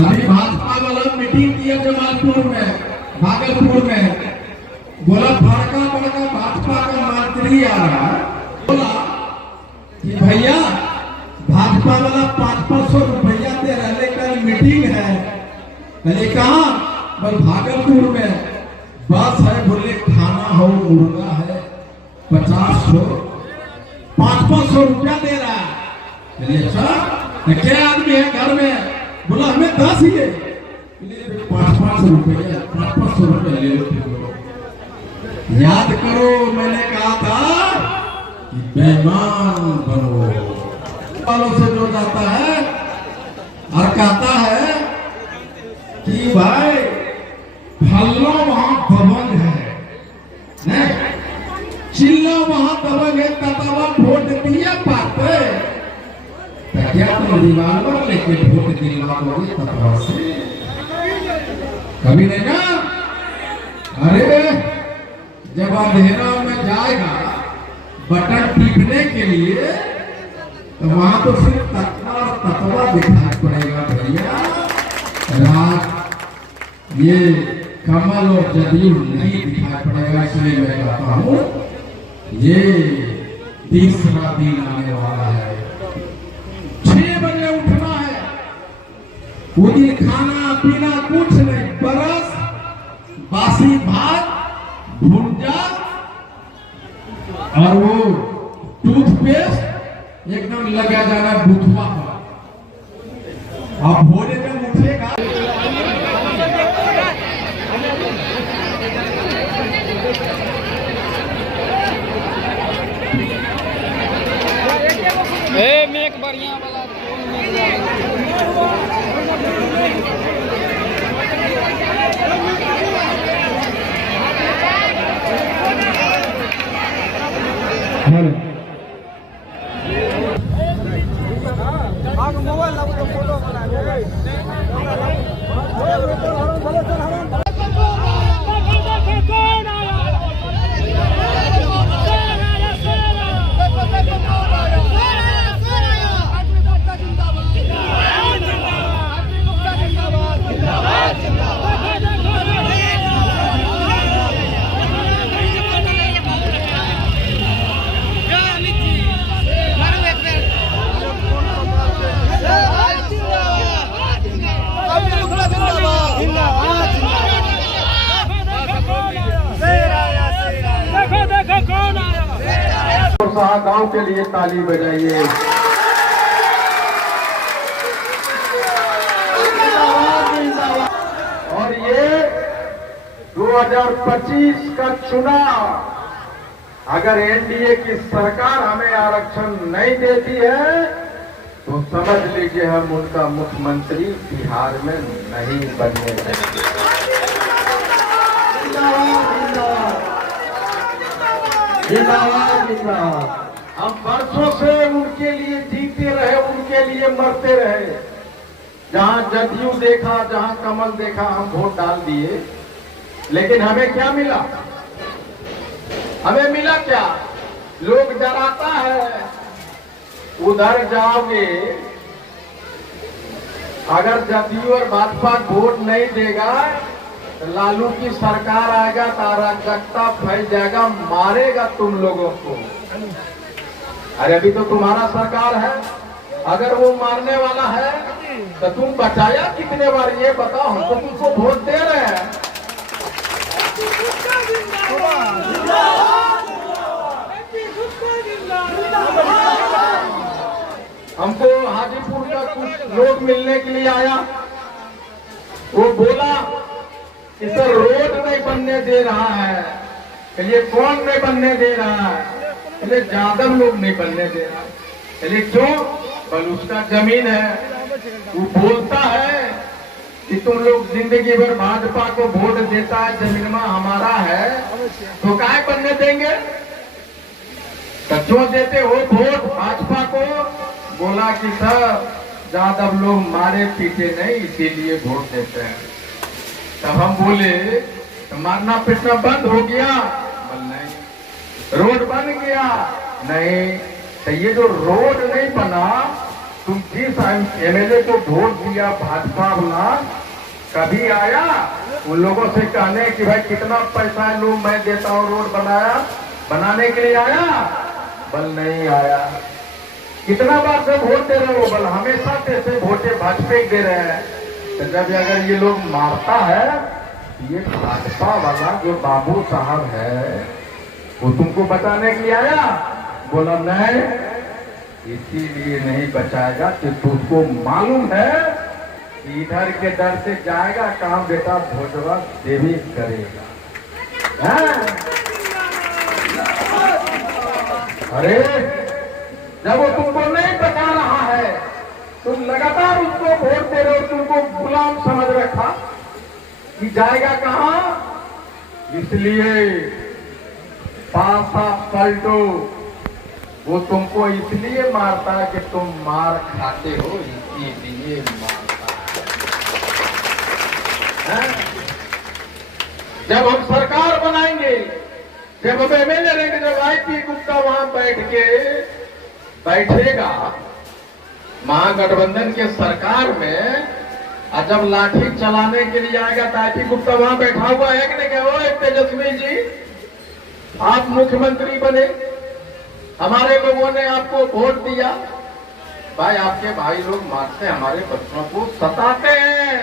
अभी भाजपा वाला मीटिंग किया जमालपुर में, भागलपुर में, बोला बड़का बड़का भाजपा का मंत्री आ रहा है, बोला कि भैया भाजपा वाला 500 रुपया दे रहा, लेकर मीटिंग है। मैंने कहा बस भागलपुर में बस है, बोले खाना हो मुर्गा है 50 500 रुपया दे रहा है। क्या आदमी है घर में? बोला हमें 10 ही है, 500 रुपया 500 रुपया ले लो। याद करो मैंने कहा था कि बेईमान बनो वालों से जो जाता है और कहता है कि भाई फल्लो वहां दबंग है, चिल्ला वहां दबंग है, ततावा वोट दिया पाते क्या तुम रिवाल्वर लेके वोट दिलवाओगे ततवा से? कभी नहीं ना। अरे जब अंधेरा में जाएगा बटन टिपने के लिए तो वहां तो सिर्फ ततवा दिखाई पड़ेगा भैया। रात ये कमल और जदयू नहीं दिखाई पड़ेगा। इसलिए मैं कहता हूँ ये तीसरा दिन आने वाला है, 6 बजे उठना है, वो दिन खाना पीना कुछ नहीं, बरस बासी भात भुंजा और वो टूथपेस्ट एकदम लगा जाना बुथवा पर। अब भोरे जब उठेगा मेक बढ़िया वाला गांव के लिए ताली बजाइए। और ये 2025 का चुनाव अगर एनडीए की सरकार हमें आरक्षण नहीं देती है तो समझ लीजिए हम उनका मुख्यमंत्री बिहार में नहीं बनने देंगे। हम वर्षों से उनके लिए जीते रहे, उनके लिए मरते रहे। जहां जदयू देखा, जहां कमल देखा, हम वोट डाल दिए, लेकिन हमें क्या मिला? हमें मिला क्या? लोग डराता है उधर जाओगे, अगर जदयू और भाजपा वोट नहीं देगा लालू की सरकार आएगा तो अराजकता फैल जाएगा, मारेगा तुम लोगों को। अरे अभी तो तुम्हारा सरकार है, अगर वो मारने वाला है तो तुम बचाया कितने बार ये बताओ? हम तो तुमको वोट दे रहे हैं। हमको हाजीपुर का कुछ लोग मिलने के लिए आया, वो बोला कि सर रोड नहीं बनने दे रहा है। चलिए कौन नहीं बनने दे रहा है? चलिए यादव लोग नहीं बनने दे रहा। चलिए क्यों? बल उसका जमीन है। वो बोलता है कि तुम लोग जिंदगी भर भाजपा को वोट देता है, जमीन में हमारा है, तो काहे बनने देंगे? तो क्यों देते हो वोट भाजपा को? बोला कि सर यादव लोग मारे पीटे नहीं, इसीलिए वोट देते हैं। तब हम बोले तो मारना पीटना बंद हो गया? बोल नहीं। रोड बन गया? नहीं। तो ये जो रोड नहीं बना तुम जिस एमएलए को वोट दिया भाजपा वाला, कभी आया उन लोगों से कहने कि भाई कितना पैसा लो मैं देता हूँ रोड बनाने के लिए आया? बल नहीं आया। कितना बार से वोट दे रहे हो? बल हमेशा से वोटे भाजपा ही दे रहे हैं। तो जब अगर ये लोग मारता है, ये भाजपा वाला जो बाबू साहब है वो तुमको बचाने के लिए आया? बोला नहीं, इसीलिए नहीं बचाएगा कि तुझको मालूम है कि इधर के डर से जाएगा कहाँ बेटा भोजवा देवी करेगा। अरे जब वो तुमको नहीं बचा रहा है, तुम लगातार उसको वोट दे रहे हो, तुमको गुलाम समझ रखा कि जाएगा कहाँ। इसलिए पासा पलटो। वो तुमको इसलिए मारता है कि तुम मार खाते हो, इसीलिए मारता है। जब हम सरकार बनाएंगे, जब हम एमएलए रहेंगे, जब आईपी गुप्ता वहां बैठेगा महागठबंधन के सरकार में, और जब लाठी चलाने के लिए आएगा तो आईपी गुप्ता वहां बैठा हुआ है कि नहीं? क्या वो तेजस्वी जी आप मुख्यमंत्री बने, हमारे लोगों ने आपको वोट दिया, भाई आपके भाई लोग मारते हमारे बच्चों को सताते हैं,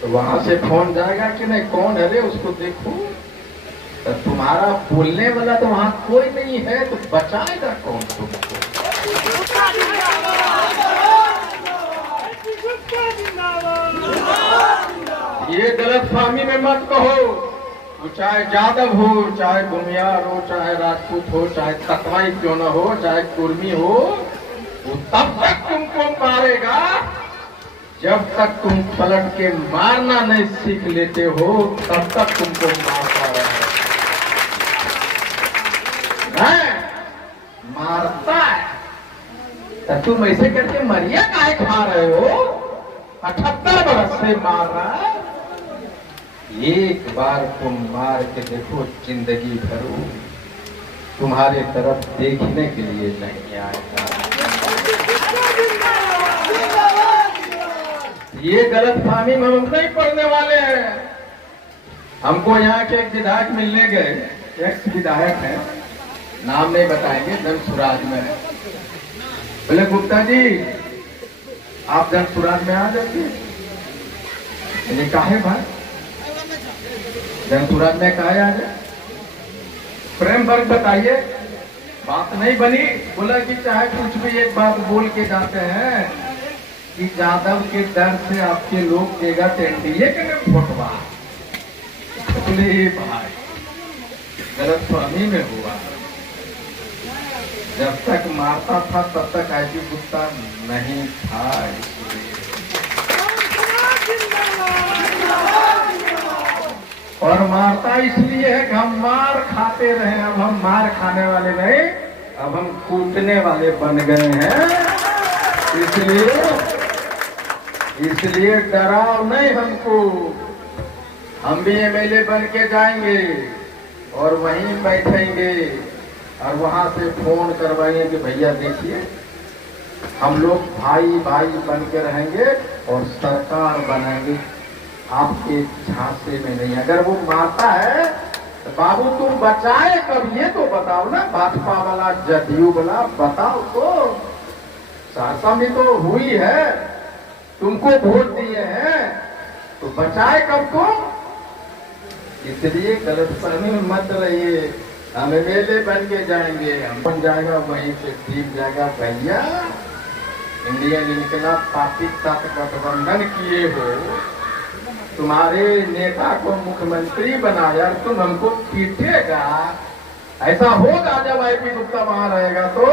तो वहां से फोन जाएगा कि नहीं कौन है रे उसको देखो। तो तुम्हारा बोलने वाला तो वहां कोई नहीं है, तो बचाएगा कौन तुमको? ये गलतफहमी में मत कहो। वो चाहे यादव हो, चाहे भूमियार हो, चाहे राजपूत हो, चाहे तकवाई क्यों न हो, चाहे कुर्मी हो, वो तब तक तुमको मारेगा जब तक तुम पलट के मारना नहीं सीख लेते हो, तब तक तुमको मारता है। मारता है तो तुम ऐसे करके मरिया काहे खा रहे हो? 78 बरस से मार रहा है। एक बार तुम मार के देखो, जिंदगी भर तुम्हारे तरफ देखने के लिए नहीं आएगा। ये गलतफहमी में हम नहीं पड़ने वाले हैं। हमको यहाँ के एक विधायक मिलने गए, एक्स विधायक है, नाम नहीं बताएंगे, जनसुराज में है। बोले गुप्ता जी आप जनसुराज में आ जाइए। मैंने कहा भाई जनसुराज में कहा आ जाए, प्रेम वर्ग बताइए, बात नहीं बनी। बोला कि चाहे कुछ भी एक बात बोल के जाते हैं कि यादव के डर से आपके लोग देगा तो एनडीए के में फोटवा। बोले भाई गलतफहमी में हुआ, जब तक मारता था तब तक आईपी गुप्ता नहीं था। और मारता इसलिए है कि हम मार खाते रहे। अब हम मार खाने वाले नहीं, अब हम कूटने वाले बन गए हैं। इसलिए डराओ नहीं हमको। हम भी एमएलए बन के जाएंगे और वहीं बैठेंगे और वहां से फोन करवाएंगे कि भैया देखिए हम लोग भाई भाई बन के रहेंगे और सरकार बनाएंगे, आपके झांसे में नहीं। अगर वो मारता है तो बाबू तुम बचाए कब ये तो बताओ ना। भाजपा वाला जदयू वाला बताओ तो। सहरसा में तो हुई है, तुमको वोट दिए हैं, तो बचाए कब तुम? इसलिए गलतफहमी में मत रहिए। हम एमएलए बन के जाएंगे, हम बन जाएगा वहीं से ठीक जाएगा। भैया इंडियन इनकलाब पार्टी साथ गठबंधन किए हो, तुम्हारे नेता को मुख्यमंत्री बनाया, तुम हमको पीटेगा। ऐसा होगा जब आईपी गुप्ता वहां रहेगा तो।